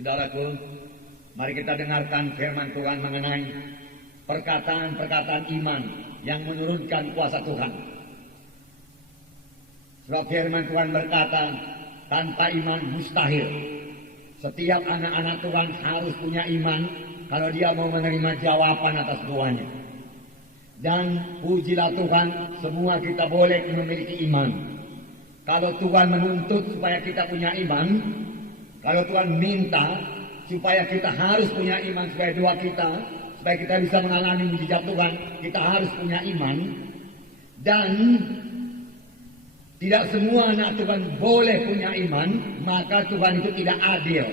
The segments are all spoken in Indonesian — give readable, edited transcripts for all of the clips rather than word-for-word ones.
Saudaraku, mari kita dengarkan firman Tuhan mengenai perkataan-perkataan iman yang menurunkan kuasa Tuhan. Sebab firman Tuhan berkata, tanpa iman mustahil. Setiap anak-anak Tuhan harus punya iman kalau dia mau menerima jawaban atas doanya. Dan pujilah Tuhan, semua kita boleh memiliki iman. Kalau Tuhan menuntut supaya kita punya iman, kalau Tuhan minta supaya kita harus punya iman supaya doa kita, supaya kita bisa mengalami mujizat Tuhan, kita harus punya iman. Dan tidak semua anak Tuhan boleh punya iman, maka Tuhan itu tidak adil.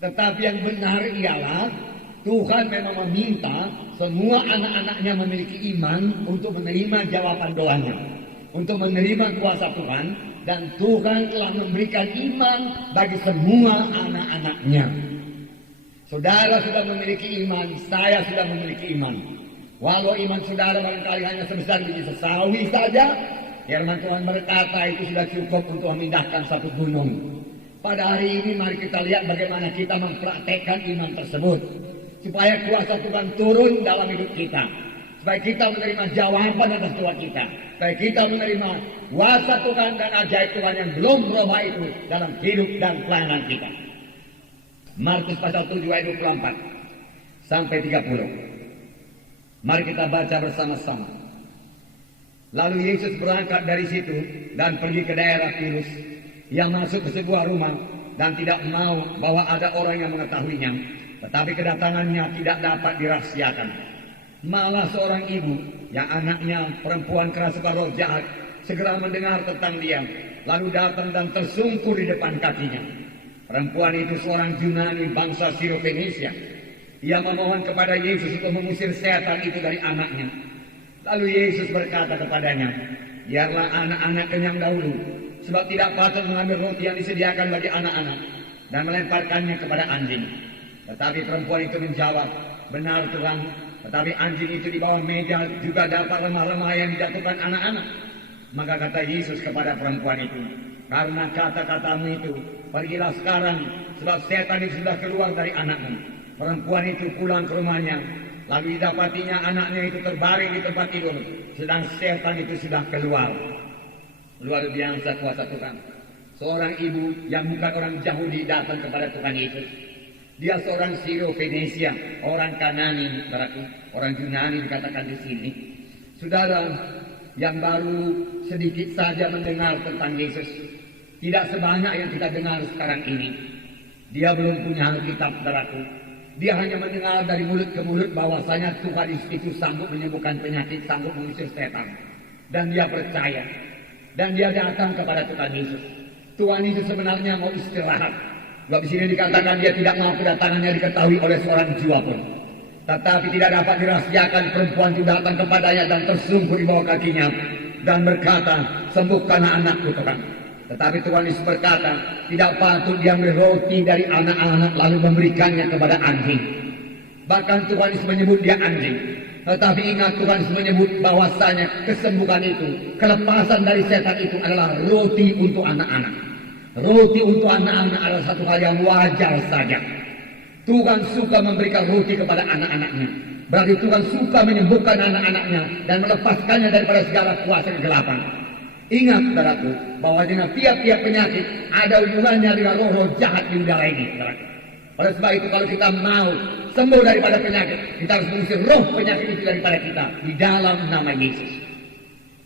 Tetapi yang benar ialah Tuhan memang meminta semua anak-anaknya memiliki iman untuk menerima jawaban doanya, untuk menerima kuasa Tuhan. Dan Tuhan telah memberikan iman bagi semua anak-anaknya. Saudara sudah memiliki iman, saya sudah memiliki iman. Walau iman saudara barangkali hanya sebesar biji sesawi saja, firman Tuhan berkata itu sudah cukup untuk memindahkan satu gunung. Pada hari ini mari kita lihat bagaimana kita mempraktekkan iman tersebut, supaya kuasa Tuhan turun dalam hidup kita, supaya kita menerima jawaban atas doa kita, supaya kita menerima kuasa Tuhan dan ajaib Tuhan yang belum berubah itu dalam hidup dan pelayanan kita. Markus pasal 7 ayat 24 sampai 30. Mari kita baca bersama-sama. Lalu Yesus berangkat dari situ dan pergi ke daerah Tirus. Ia masuk ke sebuah rumah dan tidak mau bahwa ada orang yang mengetahuinya, tetapi kedatangannya tidak dapat dirahasiakan. Malah seorang ibu yang anaknya perempuan kerasukan roh jahat segera mendengar tentang dia, lalu datang dan tersungkur di depan kakinya. Perempuan itu seorang Yunani bangsa Sirofenisia. Ia memohon kepada Yesus untuk mengusir setan itu dari anaknya. Lalu Yesus berkata kepadanya, biarlah anak-anak kenyang dahulu, sebab tidak patut mengambil roti yang disediakan bagi anak-anak dan melemparkannya kepada anjing. Tetapi perempuan itu menjawab, benar Tuhan, tetapi anjing itu di bawah meja juga dapat remah-remah yang dijatuhkan anak-anak. Maka kata Yesus kepada perempuan itu, karena kata-katamu itu, pergilah sekarang, sebab setan itu sudah keluar dari anakmu. Perempuan itu pulang ke rumahnya, lalu didapatinya anaknya itu terbaring di tempat tidur, sedang setan itu sudah keluar. Luar biasa kuasa Tuhan. Seorang ibu yang bukan orang Yahudi datang kepada Tuhan Yesus. Dia seorang Sirofenisia, orang Kanani, berarti orang Yunani dikatakan di sini. Saudara yang baru sedikit saja mendengar tentang Yesus, tidak sebanyak yang kita dengar sekarang ini. Dia belum punya Alkitab, saudaraku. Dia hanya mendengar dari mulut ke mulut bahwasanya Tuhan itu sanggup menyembuhkan penyakit, sanggup mengusir setan. Dan dia percaya. Dan dia datang kepada Tuhan Yesus. Tuhan Yesus sebenarnya mau istirahat. Sebab di sini dikatakan dia tidak mau kedatangannya diketahui oleh seorang jiwa pun. Tetapi tidak dapat dirahasiakan, perempuan itu datang kepadanya dan tersungkur di bawah kakinya dan berkata, sembuhkanlah anakku Tuhan. Tetapi Tuhan Yesus berkata, tidak patut dia ambil roti dari anak-anak lalu memberikannya kepada anjing. Bahkan Tuhan Yesus menyebut dia anjing. Tetapi ingat, Tuhan Yesus menyebut bahwasanya kesembuhan itu, kelepasan dari setan itu adalah roti untuk anak-anak. Roti untuk anak-anak adalah satu hal yang wajar saja. Tuhan suka memberikan roti kepada anak-anaknya. Berarti Tuhan suka menyembuhkan anak-anaknya dan melepaskannya daripada segala kuasa kegelapan. Ingat, saudaraku, bahwa dengan tiap-tiap penyakit ada hubungannya dengan roh-roh jahat di udara ini, saudaraku. Oleh sebab itu, kalau kita mau sembuh daripada penyakit, kita harus mengusir roh penyakit itu daripada kita di dalam nama Yesus.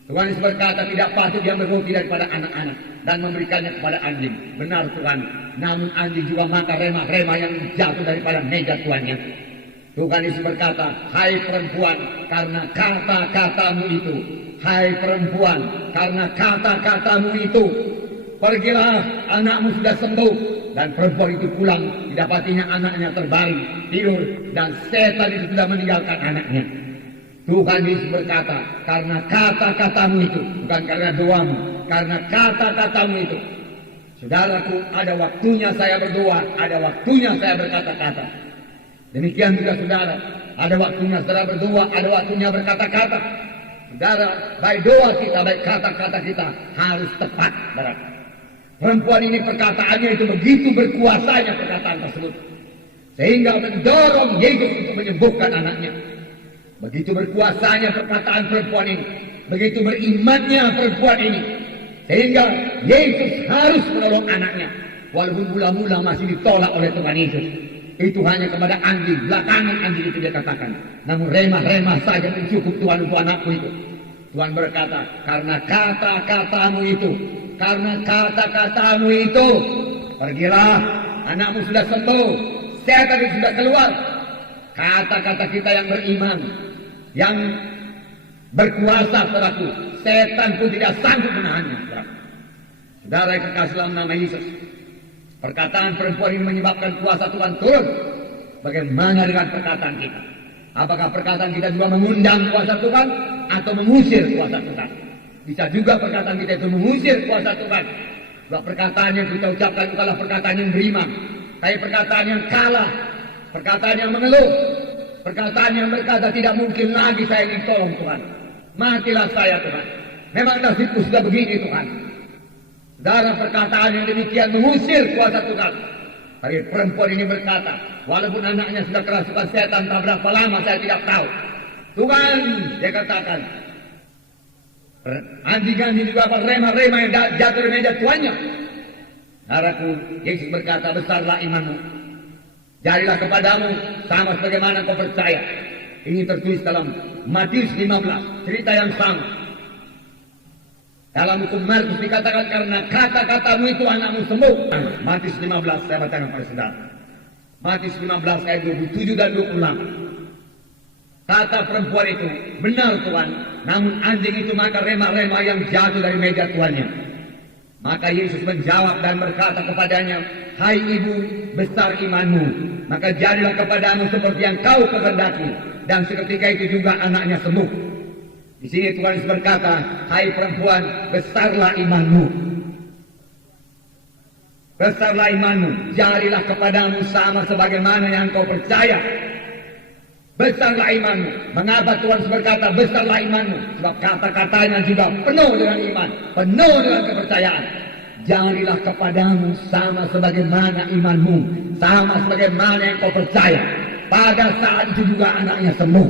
Tuhan Yesus berkata, tidak patut dia berroti daripada anak-anak dan memberikannya kepada anjing. Benar Tuhan, namun anjing juga makan remah-remah yang jatuh daripada meja tuannya. Tuhan Yesus berkata, hai perempuan, karena kata-katamu itu, hai perempuan, karena kata-katamu itu, pergilah, anakmu sudah sembuh. Dan perempuan itu pulang, didapatinya anaknya terbaring, tidur, dan setan itu sudah meninggalkan anaknya. Tuhan Yesus berkata, karena kata-katamu itu, bukan karena doamu, karena kata-katamu itu. Saudaraku, ada waktunya saya berdoa, ada waktunya saya berkata-kata. Demikian juga saudara, ada waktunya saudara berdoa, ada waktunya berkata-kata. Saudara, baik doa kita, baik kata-kata kita harus tepat, saudara. Perempuan ini perkataannya itu begitu berkuasanya perkataan tersebut, sehingga mendorong Yesus untuk menyembuhkan anaknya. Begitu berkuasanya perkataan perempuan ini, begitu berimannya perempuan ini, sehingga Yesus harus menolong anaknya. Walaupun mula-mula masih ditolak oleh Tuhan Yesus. Itu hanya kepada anjing, belakangan anjing itu dia katakan. Namun remah-remah saja mencukup Tuhan untuk anakku itu. Tuhan berkata, karena kata-katamu itu, pergilah, anakmu sudah sembuh, setan itu sudah keluar. Kata-kata kita yang beriman, yang berkuasa, saudaraku, setan pun tidak sanggup menahannya, saudaraku. Saudara yang kekasih dalam nama Yesus, perkataan perempuan ini menyebabkan kuasa Tuhan turun. Bagaimana dengan perkataan kita? Apakah perkataan kita juga mengundang kuasa Tuhan atau mengusir kuasa Tuhan? Bisa juga perkataan kita itu mengusir kuasa Tuhan. Sebab perkataan yang kita ucapkan bukanlah perkataan yang beriman, tapi perkataan yang kalah, perkataan yang mengeluh, perkataan yang berkata tidak mungkin lagi saya ditolong Tuhan. Matilah saya Tuhan. Memang nasibku sudah begini Tuhan. Saudara, perkataan yang demikian mengusir kuasa Tuhan. Tapi perempuan ini berkata, walaupun anaknya sudah kerasukan setan tak berapa lama saya tidak tahu. Tuhan, dia katakan, anjing-anjing juga apa remah-remah yang jatuh dari meja tuannya. Saudaraku, Yesus berkata, besarlah imanmu. Jadilah kepadamu sama sebagaimana kau percaya. Ini tertulis dalam Matius 15, cerita yang sama. Dalam hukum Markus dikatakan karena kata-katamu itu anakmu sembuh. Matius 15 saya bacakan pada saudara. Matius 15 ayat 27 dan 28. Kata perempuan itu, benar Tuhan, namun anjing itu maka remah-remah yang jatuh dari meja tuannya. Maka Yesus menjawab dan berkata kepadanya, hai ibu, besar imanmu, maka jadilah kepadamu seperti yang kau kehendaki. Dan seketika itu juga anaknya sembuh. Di sini Tuhan Yesus berkata, hai perempuan, besarlah imanmu. Besarlah imanmu, jadilah kepadamu sama sebagaimana yang kau percaya. Besarlah imanmu. Mengapa Tuhan Yesus berkata besarlah imanmu? Sebab kata-katanya juga penuh dengan iman, penuh dengan kepercayaan. Jadilah kepadamu sama sebagaimana imanmu, sama sebagaimana yang kau percaya. Pada saat itu juga anaknya sembuh.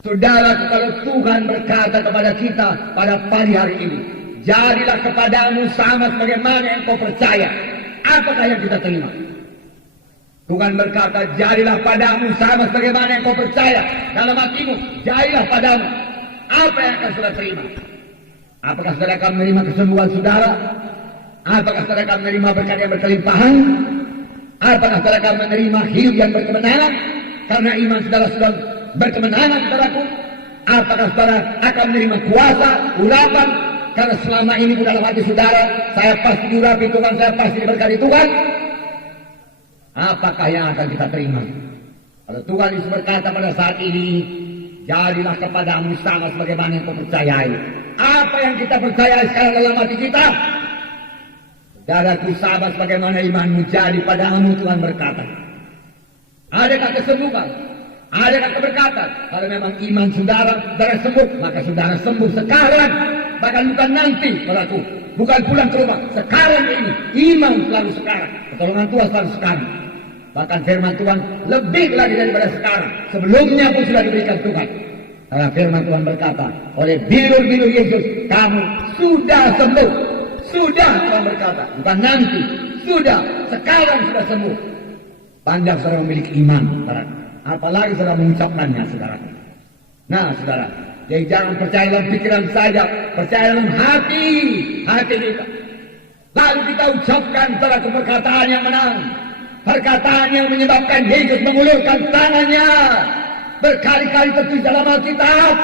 Saudara, kalau Tuhan berkata kepada kita pada pagi hari ini, jadilah kepadamu sama sebagaimana yang kau percaya, apakah yang kita terima? Tuhan berkata, jadilah padamu sama sebagaimana yang kau percaya. Dalam hatimu, jadilah padamu. Apa yang akan saudara terima? Apakah saudara akan menerima kesembuhan saudara? Apakah saudara akan menerima berkat yang berkelimpahan? Apakah saudara akan menerima hidup yang berkemenangan? Karena iman saudara sudah berkemenangan, saudaraku. Apakah saudara akan menerima kuasa, urapan? Karena selama ini di dalam hati saudara, saya pasti diurapi Tuhan, saya pasti diberkati Tuhan. Apakah yang akan kita terima? Kalau Tuhan Yesus berkata pada saat ini, jadilah kepadamu sama sebagaimana yang kau percayai. Apa yang kita percayai sekarang dalam hati kita? Saudaraku, sahabat, sebagaimana imanmu jadi padamu, Tuhan berkata. Adakah kesembuhan? Adakah keberkatan? Kalau memang iman saudara sembuh, maka saudara sembuh sekarang, bahkan bukan nanti, saudaraku. Bukan pulang ke rumah, sekarang ini. Iman selalu sekarang, pertolongan Tuhan selalu sekarang. Bahkan firman Tuhan lebih lagi daripada sekarang. Sebelumnya pun sudah diberikan Tuhan. Karena firman Tuhan berkata, oleh bilur-bilur Yesus, kamu sudah sembuh. Sudah, Tuhan berkata, bukan nanti. Sudah, sekarang sudah sembuh. Pandang saudara memiliki iman, saudara. Apalagi saudara mengucapkannya, saudara. Nah, saudara, jadi jangan percaya dalam pikiran saja, percaya dalam hati kita. Lalu kita ucapkan saudara perkataan yang menang, perkataan yang menyebabkan Yesus mengulurkan tangannya. Berkali-kali tertulis dalam Alkitab.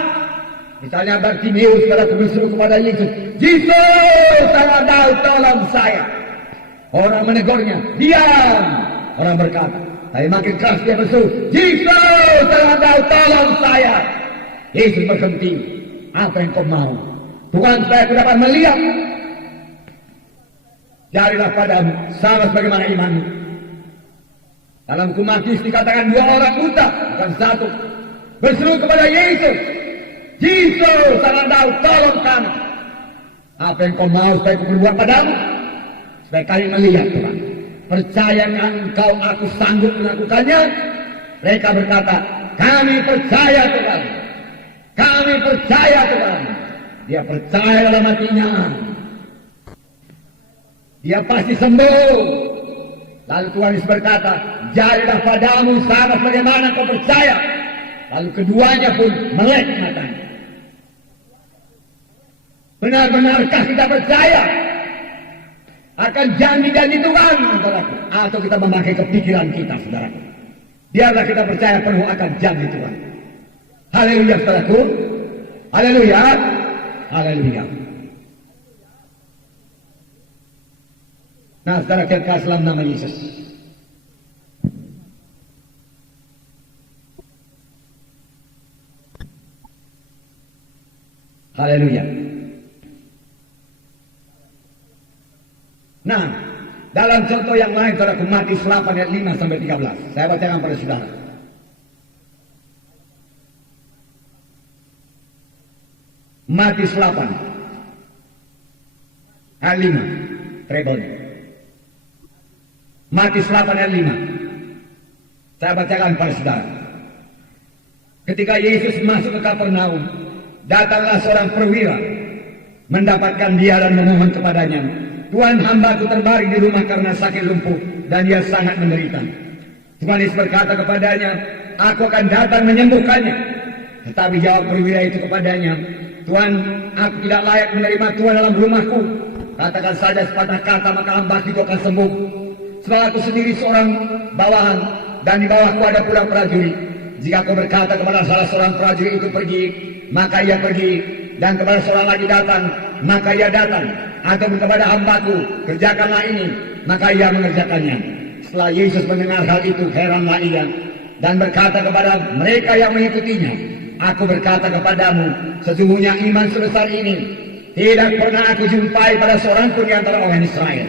Misalnya Bartimeus saudara berseru kepada Yesus, Yesus, tolong saya. Orang menegurnya, diam. Orang berkata, tapi makin keras dia berseru, Yesus, tolong saya. Yesus berhenti. Apa yang kau mau? Tuhan, supaya aku dapat melihat. Jadilah padamu sama sebagaimana imanmu. Dalam hukum Matius dikatakan 2 orang buta, bukan 1, berseru kepada Yesus, Yesus, tolong kami. Apa yang kau mau supaya aku berbuat padamu? supaya kami melihat Tuhan. Percaya engkau aku sanggup melakukannya? Mereka berkata, kami percaya Tuhan. Kami percaya Tuhan. Dia percaya dalam hatinya. Dia pasti sembuh. Lalu Tuhan Yesus berkata, jadilah padamu sama sebagaimana kau percaya. Lalu keduanya pun melek matanya. Benar-benarkah kita percaya akan janji-janji Tuhan, saudaraku? Atau kita memakai kepikiran kita, saudaraku? Biarlah kita percaya penuh akan janji Tuhan. Haleluya, saudaraku. Haleluya. Haleluya. Nah, saudara kekasih dalam nama Yesus. Haleluya. Nah, dalam contoh yang lain, saudara, Matius 8 ayat 5 sampai 13. Saya bacakan pada saudara. Matius 8 ayat 5. Treble. Matius 8 ayat 5. Saya bacakan pada saudara. Ketika Yesus masuk ke Kapernaum, datanglah seorang perwira mendapatkan dia dan memohon kepadanya, Tuhan, hambaku terbaring di rumah karena sakit lumpuh dan dia sangat menderita. Tuhan Yesus berkata kepadanya, aku akan datang menyembuhkannya. Tetapi jawab perwira itu kepadanya, Tuhan, aku tidak layak menerima Tuhan dalam rumahku. Katakan saja sepatah kata maka hambaku itu akan sembuh. Sebab aku sendiri seorang bawahan dan di bawahku ada pula prajurit. Jika kau berkata kepada salah seorang prajurit itu pergi, maka ia pergi, dan kepada seorang lagi datang, maka ia datang. Atau kepada hambaku, kerjakanlah ini, maka ia mengerjakannya. Setelah Yesus mendengar hal itu, heranlah ia dan berkata kepada mereka yang mengikutinya, aku berkata kepadamu, sesungguhnya iman sebesar ini tidak pernah aku jumpai pada seorang pun di antara orang Israel.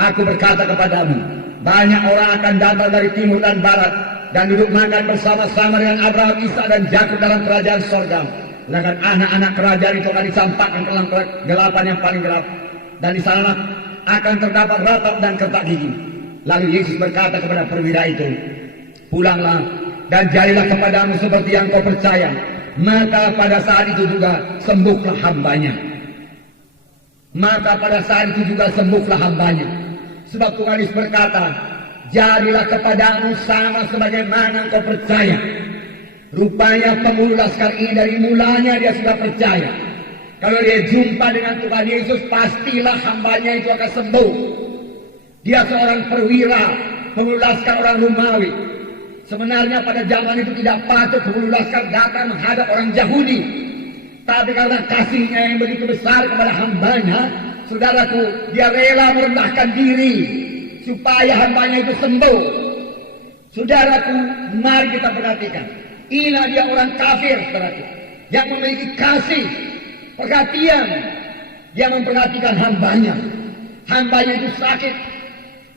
Aku berkata kepadamu, banyak orang akan datang dari timur dan barat dan duduk makan bersama-sama dengan Abraham, Ishak dan Yakub dalam kerajaan sorga. Sedangkan anak-anak kerajaan itu akan disampaikan ke dalam kegelapan yang paling gelap, dan di sana akan terdapat ratap dan kertak gigi. Lalu Yesus berkata kepada perwira itu, pulanglah dan jadilah kepadamu seperti yang kau percaya. Maka pada saat itu juga sembuhlah hambanya. Maka pada saat itu juga sembuhlah hambanya. Sebab Tuhan Yesus berkata, jadilah kepadamu sama sebagaimana kau percaya. Rupanya pemuluh laskar ini dari mulanya dia sudah percaya. Kalau dia jumpa dengan Tuhan Yesus, pastilah hambanya itu akan sembuh. Dia seorang perwira, pemuluh laskar orang Romawi. Sebenarnya pada zaman itu tidak patut pemuluh laskar datang menghadap orang Yahudi. Tapi karena kasihnya yang begitu besar kepada hambanya, saudaraku, dia rela merendahkan diri supaya hambanya itu sembuh. Saudaraku, mari kita perhatikan. Inilah dia orang kafir, saudaraku, yang memiliki kasih, perhatian. Dia memperhatikan hambanya. Hambanya itu sakit.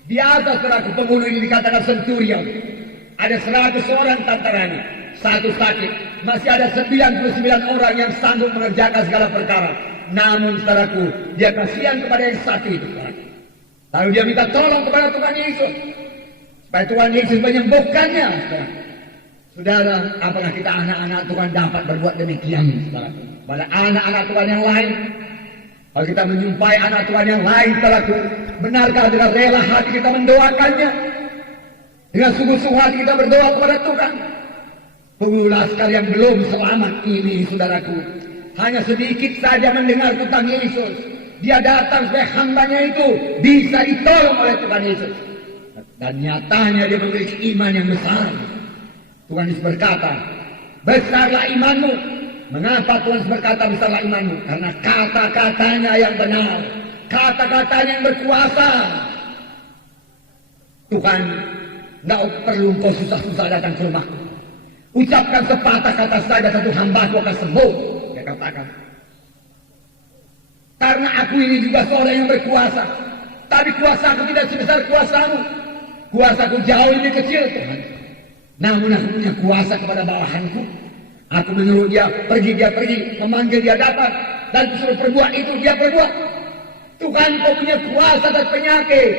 Biasa, saudaraku, pembunuh ini dikatakan centurion. Ada 100 orang tantaranya, satu sakit. Masih ada 99 orang yang sanggup mengerjakan segala perkara. Namun, saudaraku, dia kasihan kepada yang satu itu, saudaraku. Lalu dia minta tolong kepada Tuhan Yesus, supaya Tuhan Yesus menyembuhkannya, saudaraku. Saudara, apakah kita anak-anak Tuhan dapat berbuat demikian, saudaraku? Pada anak-anak Tuhan yang lain, kalau kita menjumpai anak Tuhan yang lain, saudaraku, benarkah dengan rela hati kita mendoakannya? Dengan sungguh-sungguh hati kita berdoa kepada Tuhan. Pemuluh laskar yang belum selamat ini, saudaraku, hanya sedikit saja mendengar tentang Yesus, dia datang supaya hambanya itu bisa ditolong oleh Tuhan Yesus. Dan nyatanya dia memiliki iman yang besar. Tuhan Yesus berkata, besarlah imanmu. Mengapa Tuhan Yesus berkata besarlah imanmu? Karena kata-katanya yang benar, kata-katanya yang berkuasa. Tuhan, tidak perlu kau susah-susah datang ke rumahku. Ucapkan sepatah kata saja, satu hambaku akan sembuh. Dia katakan, karena aku ini juga seorang yang berkuasa, tapi kuasaku tidak sebesar kuasamu. Kuasaku jauh lebih kecil, Tuhan. Namun aku punya kuasa kepada bawahanku. Aku menyuruh dia pergi, memanggil dia datang, dan disuruh perbuat itu, dia perbuat. Tuhan, Engkau punya kuasa atas penyakit.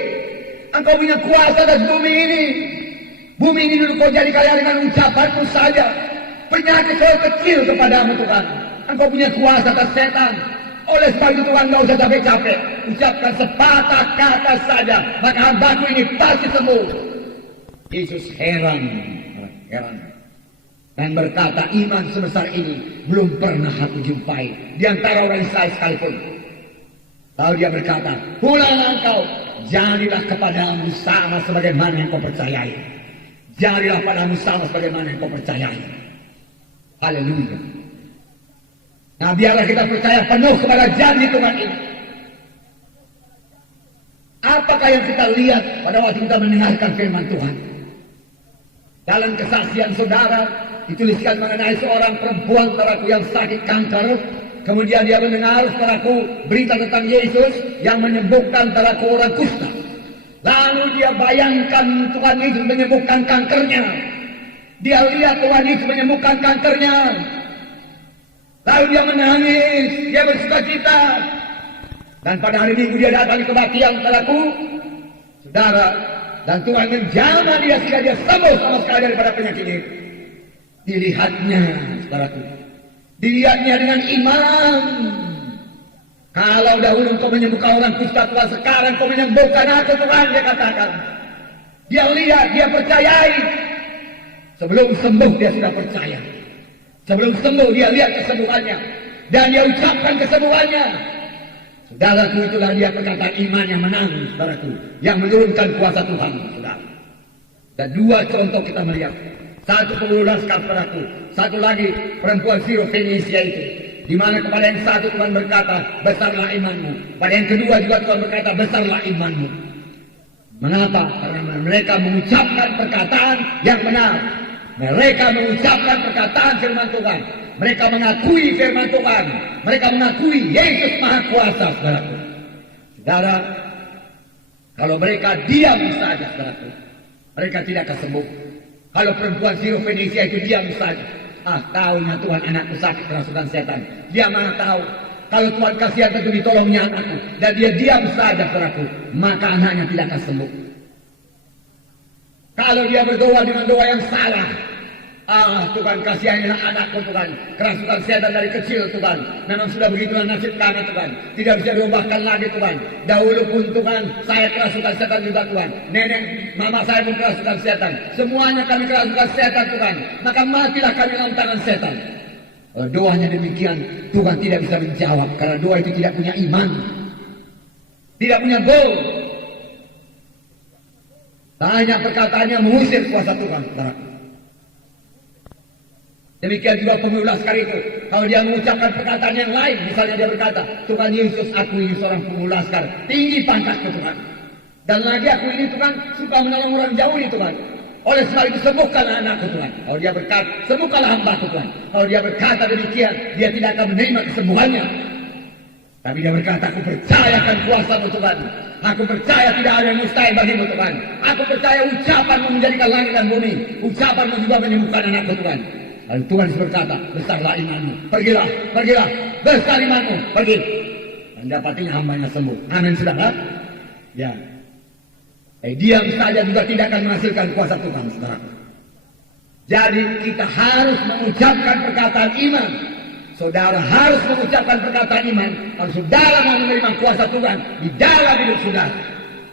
Engkau punya kuasa atas bumi ini. Bumi ini dulu Kau jadi kaya dengan ucapanmu saja. Penyakit selalu kecil kepadamu Tuhan. Engkau punya kuasa atas setan. Oleh sebab itu Tuhan, enggak usah capek-capek. Ucapkan sepatah kata saja, maka hambaku ini pasti sembuh. Yesus heran. Dan berkata, iman sebesar ini belum pernah aku jumpai di antara orang Israel sekalipun. Lalu dia berkata, pulanglah engkau, jadilah kepadamu sama sebagaimana yang kau percayai. Jadilah padamu sama sebagaimana yang kau percayai. Haleluya. Nah, biarlah kita percaya penuh kepada janji Tuhan ini. Apakah yang kita lihat pada waktu kita mendengarkan firman Tuhan? Dalam kesaksian saudara, dituliskan mengenai seorang perempuan saudaraku yang sakit kanker. Kemudian dia mendengar saudaraku berita tentang Yesus yang menyembuhkan saudaraku orang kusta. Lalu dia bayangkan Tuhan Yesus menyembuhkan kankernya. Dia lihat Tuhan Yesus menyembuhkan kankernya. Lalu dia menangis, dia bersukacita. Dan pada hari Minggu dia datang ke kebaktian saudaraku, saudara, dan Tuhan menjamah dia sehingga dia sembuh sama sekali daripada penyakit ini. Dilihatnya, saudaraku, dilihatnya dengan iman. Kalau dahulu Engkau menyembuhkan orang kusta, Tuhan, sekarang Engkau menyembuhkan aku Tuhan, dia katakan. Dia lihat, dia percayai. Sebelum sembuh dia sudah percaya. Sebelum sembuh dia lihat kesembuhannya. Dan dia ucapkan kesembuhannya. Saudaraku, itulah dia perkataan iman yang menang, saudaraku. Yang menurunkan kuasa Tuhan, saudara. Dan dua contoh kita melihat. Satu pembuluh laskar, saudaraku. Satu lagi perempuan Sirofenisia itu. Di mana kepada yang satu Tuhan berkata, besarlah imanmu. Pada yang kedua juga Tuhan berkata, besarlah imanmu. Mengapa? Karena mereka mengucapkan perkataan yang benar. Mereka mengucapkan perkataan firman Tuhan. Mereka mengakui firman Tuhan. Mereka mengakui Yesus Maha Kuasa, saudaraku. Saudara, kalau mereka diam saja, saudaraku, mereka tidak akan sembuh. Kalau perempuan Sirofenisia itu diam saja. Tahunya Tuhan, anakku sakit kerasukan setan. Dia mana tahu. Kalau Tuhan kasihan tentu ditolongnya anakku. Dan dia diam saja, saudaraku, maka anaknya tidak akan sembuh. Kalau dia berdoa dengan doa yang salah, Tuhan kasihanilah anakku Tuhan, kerasukan setan dari kecil Tuhan, memang sudah begitulah nasib kami Tuhan, tidak bisa diubahkan lagi Tuhan. Dahulu pun Tuhan saya kerasukan setan juga Tuhan, nenek mama saya pun kerasukan setan, semuanya kami kerasukan setan Tuhan, maka matilah kami dalam tangan setan. Doanya demikian, Tuhan tidak bisa menjawab karena doa itu tidak punya iman, tidak punya goal. Hanya perkataannya mengusir kuasa Tuhan. Demikian juga pembuluh laskar itu. Kalau dia mengucapkan perkataan yang lain, misalnya dia berkata, Tuhan Yesus, aku ini seorang pembuluh laskar, tinggi pangkatku Tuhan. Dan lagi aku ini Tuhan suka menolong orang jauh ini Tuhan. Oleh sebab itu sembuhkanlah anakku Tuhan. Kalau dia berkata, sembuhkanlah hambaku Tuhan. Kalau dia berkata demikian, dia tidak akan menerima kesembuhannya. Tapi dia berkata, aku percayakan kuasa-Mu Tuhan. Aku percaya tidak ada yang mustahil bagimu Tuhan. Aku percaya ucapan-Mu menjadikan langit dan bumi. Ucapan-Mu juga menyembuhkan anakku Tuhan. Lalu Tuhan berkata, besarlah imanmu. Pergilah, pergilah. Besar imanmu, pergi. Dan dapatinya hambanya sembuh. Amin, saudara. Ya. Diam saja juga tidak akan menghasilkan kuasa Tuhan, saudara. Jadi kita harus mengucapkan perkataan iman. Saudara harus mengucapkan perkataan iman. Kalau saudara mau menerima kuasa Tuhan di dalam hidup saudara,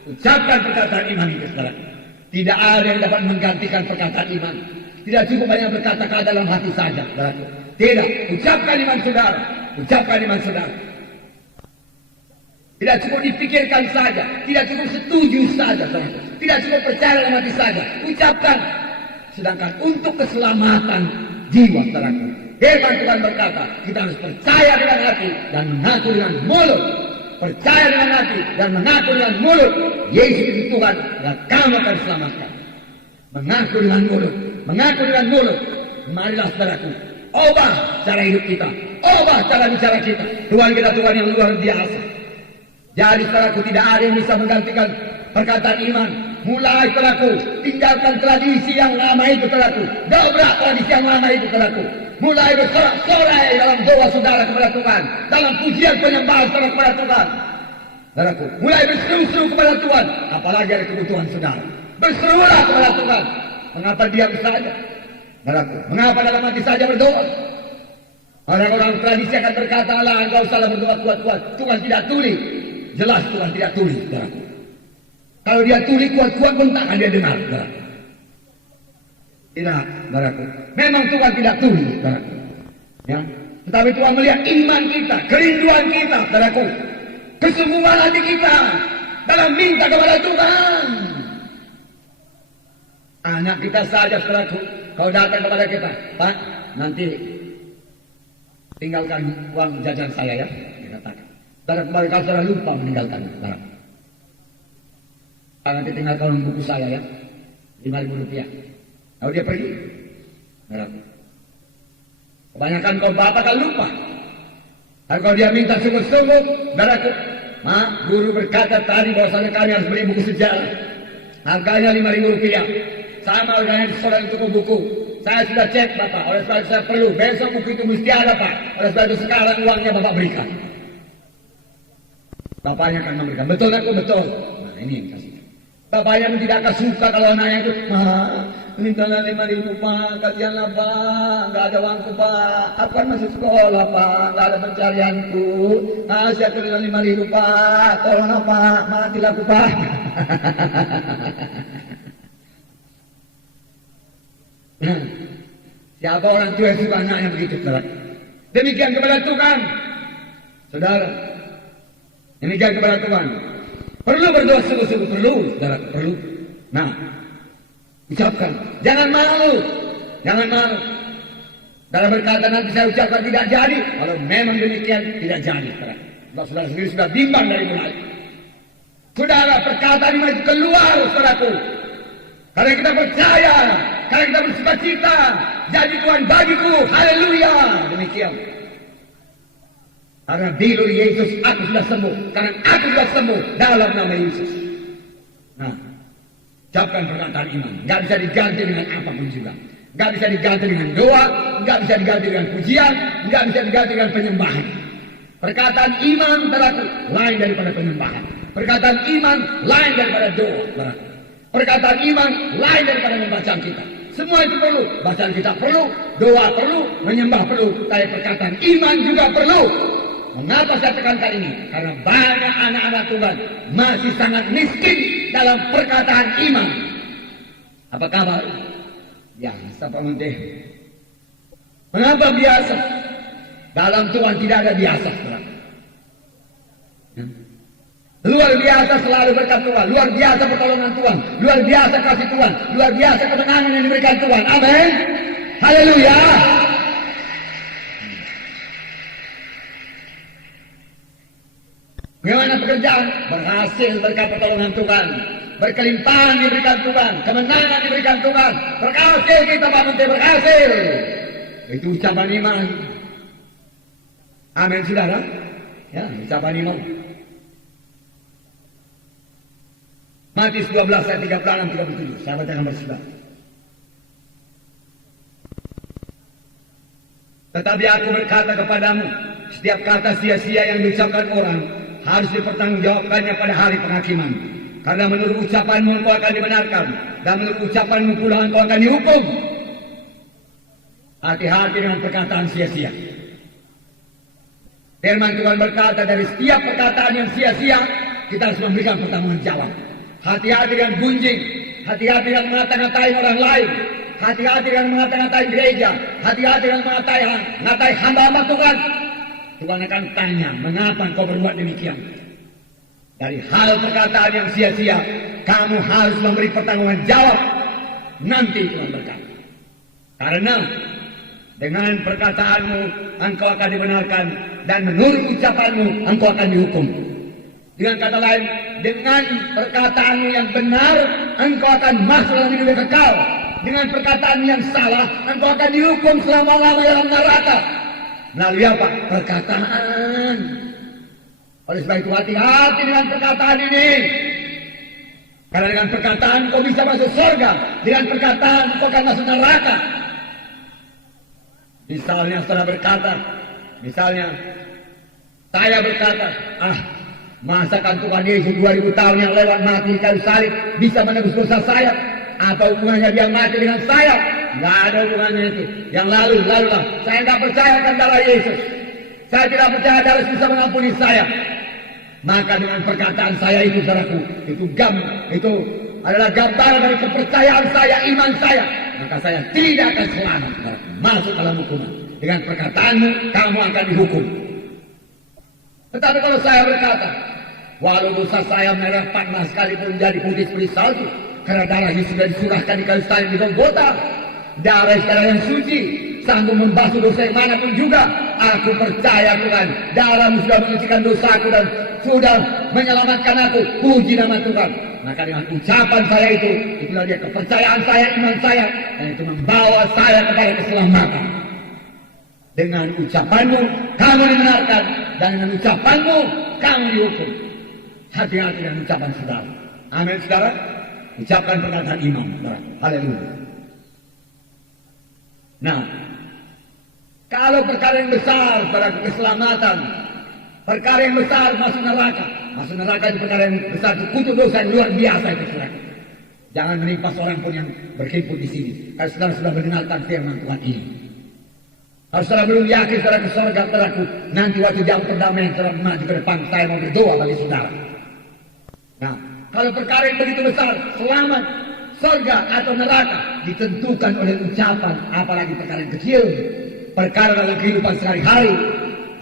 ucapkan perkataan iman itu, saudara. Tidak ada yang dapat menggantikan perkataan iman. Tidak cukup hanya berkata-kata dalam hati saja, saudara. Tidak, ucapkan iman saudara. Ucapkan iman saudara. Tidak cukup dipikirkan saja. Tidak cukup setuju saja, saudara. Tidak cukup percaya dalam hati saja. Ucapkan. Sedangkan untuk keselamatan jiwa, saudara. Firman Tuhan berkata, kita harus percaya dengan hati dan mengaku dengan mulut. Percaya dengan hati dan mengaku dengan mulut. Yesus itu Tuhan dan kamu akan diselamatkan. Mengaku dengan mulut. Mengaku dengan mulut. Marilah saudaraku, ubah cara hidup kita. Ubah cara bicara kita. Tuhan kita Tuhan yang luar biasa. Jadi saudaraku, tidak ada yang bisa menggantikan perkataan iman. Mulai saudaraku, tinggalkan tradisi yang lama itu saudaraku. Dobrak tradisi yang lama itu saudaraku. Mulai bersorak-sorai dalam doa saudara kepada Tuhan. Dalam pujian penyembahan saudara kepada Tuhan. Saudaraku, mulai berseru-seru kepada Tuhan, apalagi ada kebutuhan saudara. Berserulah kepada Tuhan. Mengapa diam saja? Saudaraku, mengapa dalam hati saja berdoa? Orang-orang tradisi akan berkata, "Allah, engkau salah berdoa kuat-kuat." Tuhan tidak tuli. Jelas Tuhan tidak tuli, saudaraku. Kalau dia tuli kuat-kuat pun takkan dia dengar, saudaraku. Tidak, saudaraku. Memang Tuhan tidak tuli, saudaraku. Ya. Tetapi Tuhan melihat iman kita, kerinduan kita, saudaraku. Kesungguhan hati kita dalam minta kepada Tuhan. Anak kita saja, saudaraku, kalau datang kepada kita, "Pak, nanti tinggalkan uang jajan saya ya," dikatakan. Saudara, mereka sudah lupa meninggalkan barang. "Pak, nanti tinggalkan buku saya ya, 5.000 rupiah." Lalu dia pergi. Saudaraku, kebanyakan kau bapak kan lupa. Kalau dia minta sungguh-sungguh, saudaraku, guru berkata tadi bahwasanya kami harus beli buku sejarah. Harganya 5.000 rupiah. Sama harganya di sekolah untuk buku. Saya sudah cek Bapak, oleh sebab itu saya perlu. Besok buku itu mesti ada Pak. Oleh sebab itu sekarang uangnya Bapak berikan. Bapaknya akan memberikan. Betul aku? Betul. Nah ini yang kasih. Bapaknya pun tidak akan suka kalau anaknya itu, mintalah 5.000 Pak, kasihanlah Pak, nggak ada uangku Pak, aku kan masih sekolah Pak, nggak ada pencarianku, saya terima 5.000 Pak, tolonglah Pak, matilah aku Pak. Siapa orang tua yang suka anaknya begitu, saudara? Demikian kepada Tuhan, saudara. Demikian kepada Tuhan. Perlu berdoa sungguh-sungguh, perlu, saudara, perlu. Nah, ucapkan, jangan malu, jangan malu. Dalam berkata nanti saya ucapkan tidak jadi, kalau memang demikian tidak jadi, saudara. Saudara sendiri sudah bimbang dari mulai. Saudara, perkataan iman itu keluar, saudaraku. Karena kita percaya, karena kita bersukacita, jadi Tuhan bagiku, haleluya, demikian. Karena di dalam Yesus aku sudah sembuh, karena aku sudah sembuh dalam nama Yesus. Nah, ucapkan perkataan iman, nggak bisa diganti dengan apapun juga, nggak bisa diganti dengan doa, nggak bisa diganti dengan pujian, nggak bisa diganti dengan penyembahan. Perkataan iman berlaku lain daripada penyembahan. Perkataan iman lain daripada doa berlaku. Perkataan iman lain daripada membacaan kita. Semua itu perlu. Bacaan kita perlu, doa perlu, menyembah perlu, tapi perkataan iman juga perlu. Mengapa saya tekankan ini? Karena banyak anak-anak Tuhan masih sangat miskin dalam perkataan iman. Apa kabar? Biasa Pak Menteri. Mengapa biasa? Dalam Tuhan tidak ada biasa. Luar biasa selalu berkat Tuhan, luar biasa pertolongan Tuhan, luar biasa kasih Tuhan, luar biasa kemenangan yang diberikan Tuhan. Amin. Haleluya. Bagaimana pekerjaan? Berhasil berkat pertolongan Tuhan. Berkelimpahan diberikan Tuhan, kemenangan diberikan Tuhan. Berhasil kita Pak Menteri, berhasil. Itu ucapan iman. Amin saudara. Ya, ucapan iman. Matius 12 ayat 36-37. Saya bacakan bersama. Tetapi aku berkata kepadamu, setiap kata sia-sia yang diucapkan orang harus dipertanggungjawabkannya pada hari penghakiman. Karena menurut ucapanmu engkau akan dibenarkan, dan menurut ucapanmu pula engkau akan dihukum. Hati-hati dengan perkataan sia-sia. Firman Tuhan berkata, dari setiap perkataan yang sia-sia kita harus memberikan pertanggung jawab. Hati-hati dengan gunjing, hati-hati dengan mengata-ngatai orang lain, hati-hati dengan mengata-ngatai gereja, hati-hati dengan mengata-ngatai hamba-hamba Tuhan. Tuhan akan tanya, mengapa engkau berbuat demikian? Dari hal perkataan yang sia-sia, kamu harus memberi pertanggungan jawab. Nanti Tuhan berkata, karena dengan perkataanmu engkau akan dibenarkan, dan menurut ucapanmu engkau akan dihukum. Dengan kata lain, dengan perkataanmu yang benar, engkau akan masuk dalam hidup yang kekal. Dengan perkataan yang salah, engkau akan dihukum selama-lamanya dalam neraka. Melalui apa? Perkataan. Oleh sebab itu hati-hati dengan perkataan ini. Karena dengan perkataan kau bisa masuk surga, dengan perkataan kau akan masuk neraka. Misalnya saudara berkata, misalnya saya berkata, Masakan Tuhan Yesus 2000 tahun yang lewat mati di kayu salib bisa menebus dosa saya? Apa hubungannya dia mati dengan saya? Nggak ada hubungannya itu. Yang lalulah. Saya nggak percaya akan darah Yesus. Saya tidak percaya darah Yesus bisa mengampuni saya. Maka dengan perkataan saya itu, saudaraku, itu adalah gambaran dari kepercayaan saya, iman saya. Maka saya tidak akan selamat, saudaraku, masuk dalam hukuman. Dengan perkataanmu, kamu akan dihukum. Tetapi kalau saya berkata, walau dosa saya merah panas sekalipun menjadi putih seperti salju, karena darahnya sudah disurahkan di kayu salib di Golgota, darah yang suci, sanggup membasuh dosa yang manapun juga. Aku percaya Tuhan, darahmu sudah menyucikan dosaku dan sudah menyelamatkan aku. Puji nama Tuhan. Maka dengan ucapan saya itulah dia kepercayaan saya, iman saya, dan itu membawa saya kepada keselamatan. Dengan ucapanmu kamu dibenarkan, dan dengan ucapanmu kamu dihukum. Hati-hati dengan ucapan saudara. Amin, saudara. Ucapkan perkataan iman, saudara. Haleluya. Nah, kalau perkara yang besar, saudara, keselamatan, perkara yang besar masuk neraka. Masuk neraka itu perkara yang besar, itu kutuk dosa yang luar biasa itu, saudara. Jangan menimpa seorang pun yang berhimpun di sini. Kalau saudara sudah mendengarkan firman Tuhan ini. Kalau saudara belum yakin saudara ke surga, saudaraku, nanti waktu jam perdamaian saudara maju ke depan, saya mau berdoa bagi saudara. Nah, kalau perkara yang begitu besar, selamat, surga atau neraka, ditentukan oleh ucapan, apalagi perkara yang kecil. Perkara dalam kehidupan sehari-hari.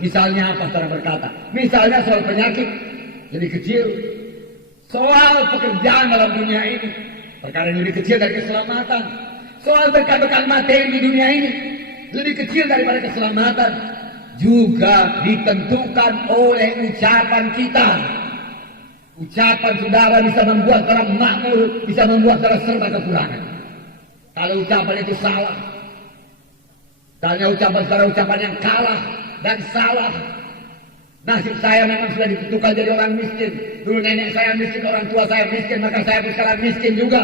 Misalnya apa saudara berkata? Misalnya soal penyakit, lebih kecil. Soal pekerjaan dalam dunia ini, perkara yang lebih kecil dari keselamatan. Soal berkat-berkat materi di dunia ini, lebih kecil daripada keselamatan. Juga ditentukan oleh ucapan kita. Ucapan saudara bisa membuat saudara makmur, bisa membuat saudara serba kekurangan. Kalau ucapan itu salah, misalnya ucapan saudara ucapan yang kalah dan salah. Nasib saya memang sudah ditentukan jadi orang miskin. Dulu nenek saya miskin, orang tua saya miskin, maka saya pun sekarang miskin juga.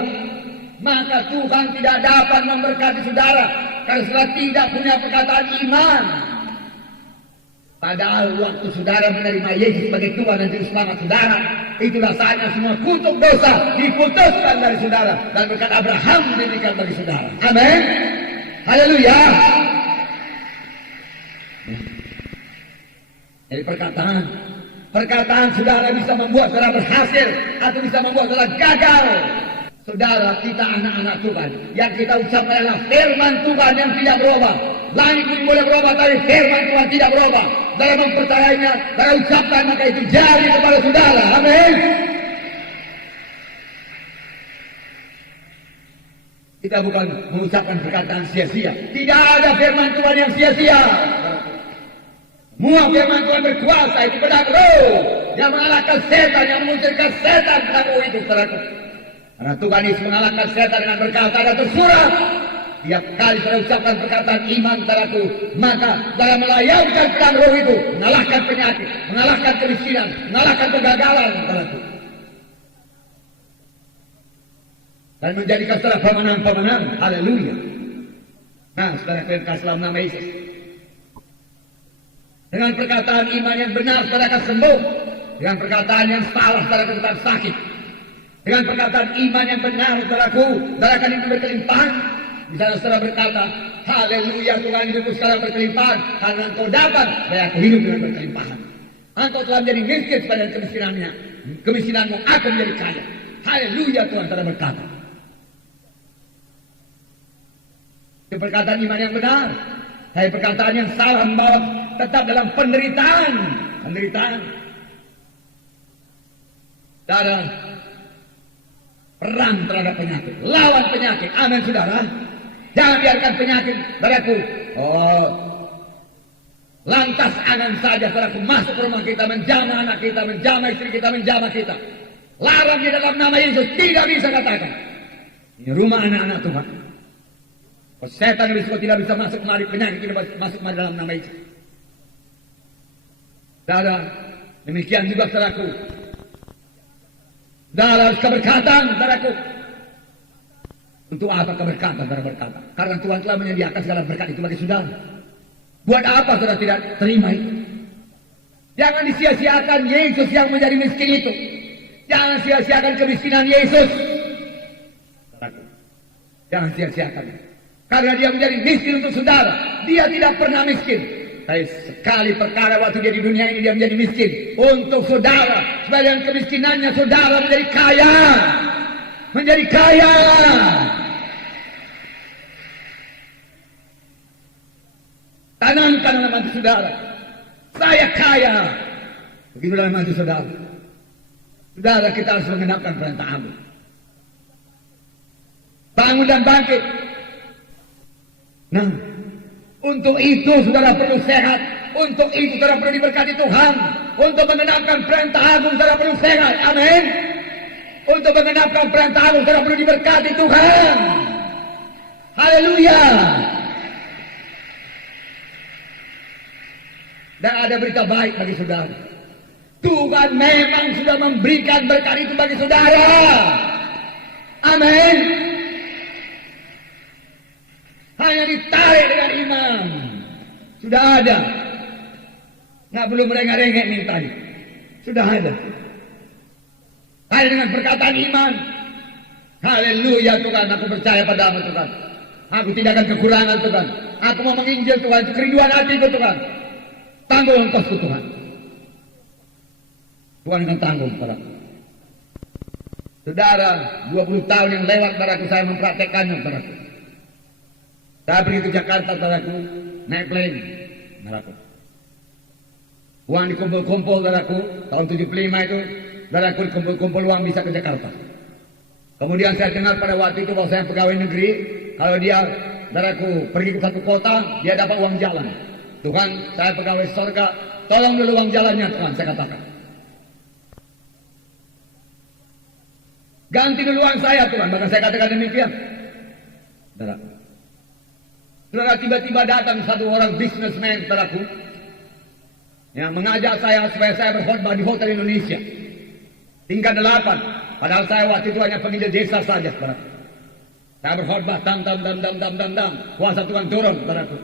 Maka Tuhan tidak dapat memberkati saudara kalau saudara tidak punya perkataan iman. Padahal waktu saudara menerima Yesus sebagai Tuhan dan Juru Selamat saudara, itulah saatnya semua kutuk dosa diputuskan dari saudara, dan berkat Abraham diberikan bagi saudara. Amin. Haleluya. Jadi perkataan saudara bisa membuat saudara berhasil atau bisa membuat saudara gagal. Saudara, kita anak-anak Tuhan, yang kita ucapkan adalah firman Tuhan yang tidak berubah. Langit pun boleh berubah, tapi firman Tuhan tidak berubah. Dalam mempercayainya, dalam ucapkan, maka itu jadi kepada saudara. Amin. Kita bukan mengucapkan perkataan sia-sia. Tidak ada firman Tuhan yang sia-sia. Semua firman Tuhan berkuasa, itu pedang roh yang mengalahkan setan, yang mengusirkan setan. Pedang roh itu, saudaraku. Karena Tuhan Yesus mengalahkan setan dengan berkata, ada tersurat. Tiap kali saya ucapkan perkataan iman, saudaraku, maka dalam melayangkan pedang roh itu, mengalahkan penyakit, mengalahkan kemiskinan, mengalahkan kegagalan, saudaraku. Dan menjadikan saudara pemenang-pemenang. Haleluya. Nah, saudara kasih dalam nama Yesus. Dengan perkataan iman yang benar, saudara akan sembuh. Dengan perkataan yang salah, saudara akan tetap sakit. Dengan perkataan iman yang benar, saudaraku, saudara akan hidup berkelimpahan. Misalnya saudara berkata, haleluya, Tuhan hidupku sekarang berkelimpahan, karena engkau dapat, saya aku hidup dengan berkelimpahan. Engkau telah menjadi miskin sepanjang kemiskinanmu akan menjadi kaya. Haleluya, Tuhan saudara berkata. Itu perkataan iman yang benar. Saya perkataan yang salah membawa tetap dalam penderitaan. Saudara, perang terhadap penyakit, lawan penyakit. Amin, saudara. Jangan biarkan penyakit, saudaraku, lantas angan saja, saudaraku, masuk ke rumah kita, menjamah anak kita, menjamah istri kita, menjamah kita. Larang di dalam nama Yesus, tidak bisa katakan. Ini rumah anak-anak Tuhan. Setan risiko tidak bisa masuk kemari, penyakit tidak masuk kemari dalam nama Yesus. Saudara, demikian juga saudaraku. Saudara, keberkatan, saudaraku. Untuk apa keberkatan, saudara berkata? Karena Tuhan telah menyediakan segala berkat itu bagi saudara. Buat apa saudara tidak terima itu? Jangan disia-siakan Yesus yang menjadi miskin itu. Jangan sia-siakan kemiskinan Yesus. Jangan sia-siakan. Karena dia menjadi miskin untuk saudara. Dia tidak pernah miskin. Tapi sekali perkara waktu dia di dunia ini dia menjadi miskin. Untuk saudara. Sebagian kemiskinannya saudara menjadi kaya. Menjadi kaya. Tanamkan dalam hati saudara. Saya kaya. Begitu dalam hati saudara. Saudara, kita harus mengenapkan perintah Allah. Bangun dan bangkit. Nah, untuk itu saudara perlu sehat. Untuk itu saudara perlu diberkati Tuhan. Untuk mengenapkan perintah agung saudara perlu sehat. Amin. Untuk mengenapkan perintah agung saudara perlu diberkati Tuhan. Haleluya. Dan ada berita baik bagi saudara. Tuhan memang sudah memberikan berkat itu bagi saudara. Amin. Hanya ditarik dengan iman. Sudah ada. Nggak perlu merengek-rengek mintanya. Sudah ada. Hanya dengan perkataan iman. Haleluya Tuhan, aku percaya padamu Tuhan. Aku tidak akan kekurangan Tuhan. Aku mau menginjil Tuhan, itu kerinduan hatiku Tuhan. Tanggung ongkosku Tuhan. Tuhan akan tanggung padaku. Saudara, 20 tahun yang lewat padaku saya mempraktekannya padaku. Saya pergi ke Jakarta padaku, naik plane padaku. Uang dikumpul-kumpul padaku, tahun 75 itu, padaku dikumpul-kumpul uang bisa ke Jakarta. Kemudian saya dengar pada waktu itu bahwa saya pegawai negeri, kalau dia padaku pergi ke satu kota, dia dapat uang jalan. Tuhan, saya pegawai surga, tolong dulu uang jalannya Tuhan, saya katakan. Ganti dulu uang saya Tuhan, maka saya katakan demikian. Saudara, tiba-tiba datang satu orang businessman padaku yang mengajak saya supaya saya berkhotbah di hotel Indonesia tingkat 8. Padahal saya waktu itu hanya penginjil desa saja padaku. Saya berkhotbah dam. Kuasa Tuhan turun padaku.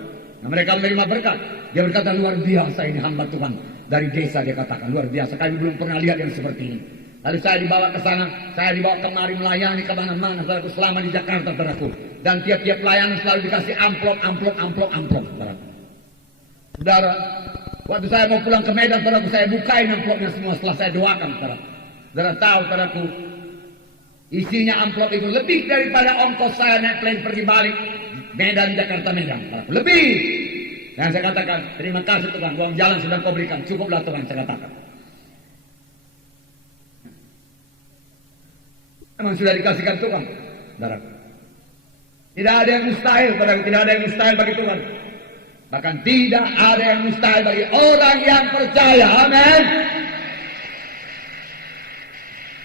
Nah, mereka menerima berkat. Dia berkata luar biasa ini hamba Tuhan dari desa, dia katakan luar biasa. Kami belum pernah lihat yang seperti ini. Lalu saya dibawa ke sana, saya dibawa kemari melayani ke mana-mana selama di Jakarta padaku. Dan tiap-tiap pelayanan selalu dikasih amplop. Padaku. Saudara, waktu saya mau pulang ke Medan padaku, saya bukain amplopnya semua setelah saya doakan padaku. Saudara tahu padaku, isinya amplop itu lebih daripada ongkos saya naik plane pergi balik Medan Jakarta Medan padaku. Lebih. Dan saya katakan, terima kasih Tuhan, uang jalan sudah kau berikan, cukuplah Tuhan, saya katakan. Memang sudah dikasihkan Tuhan, saudara. Tidak ada yang mustahil, saudara. Tidak ada yang mustahil bagi Tuhan. Bahkan tidak ada yang mustahil bagi orang yang percaya. Amin.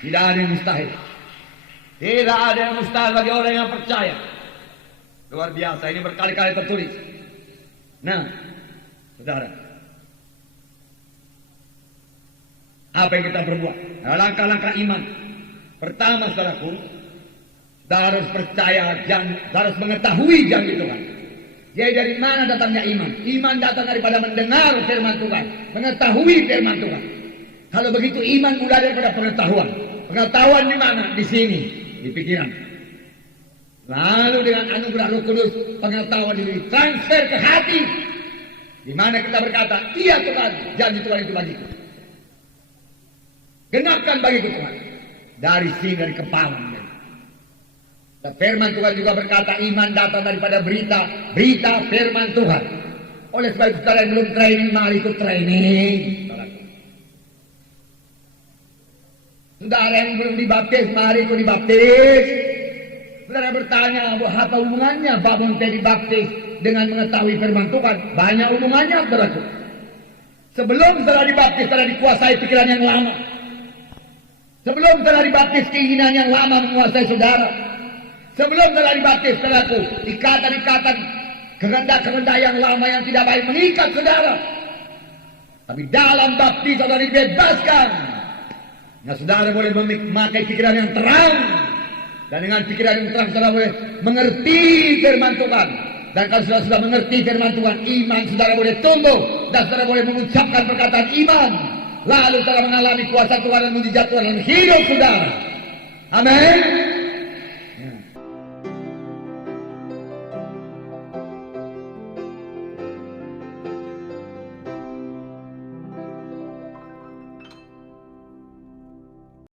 Tidak ada yang mustahil. Tidak ada yang mustahil bagi orang yang percaya. Luar biasa, ini berkali-kali tertulis. Nah, saudara, apa yang kita perbuat? Langkah-langkah iman. Pertama, saudaraku, saudara harus percaya, harus mengetahui janji Tuhan. Jadi dari mana datangnya iman? Iman datang daripada mendengar firman Tuhan, mengetahui firman Tuhan. Kalau begitu iman mulai daripada pengetahuan. Pengetahuan di mana? Di sini, di pikiran. Lalu dengan anugerah Roh Kudus, pengetahuan ini transfer ke hati. Di mana kita berkata, iya Tuhan, janji Tuhan itu bagiku. Genapkan bagiku Tuhan. Dari sini, dari kepala. Dan firman Tuhan juga berkata, iman datang daripada berita firman Tuhan. Oleh sebab itu, saudara yang belum training, mari ikut training. Saudara yang belum dibaptis, mari ikut dibaptis. Saudara bertanya, apa hubungannya bangun saya dibaptis dengan mengetahui firman Tuhan? Banyak hubungannya, saudaraku. Sebelum saudara dibaptis, saudara dikuasai pikiran yang lama. Sebelum saudara dibaptis, keinginan yang lama menguasai saudara. Sebelum saudara dibaptis, saudaraku, ikatan-ikatan kehendak-kehendak yang lama yang tidak baik mengikat saudara. Tapi dalam baptis saudara dibebaskan. Nah, saudara boleh memakai pikiran yang terang. Dan dengan pikiran yang terang saudara boleh mengerti firman Tuhan. Dan kalau saudara sudah mengerti firman Tuhan, iman saudara boleh tumbuh dan saudara boleh mengucapkan perkataan iman. Lalu saudara mengalami kuasa Tuhan dan mujizat Tuhan dalam hidup saudara. Amin.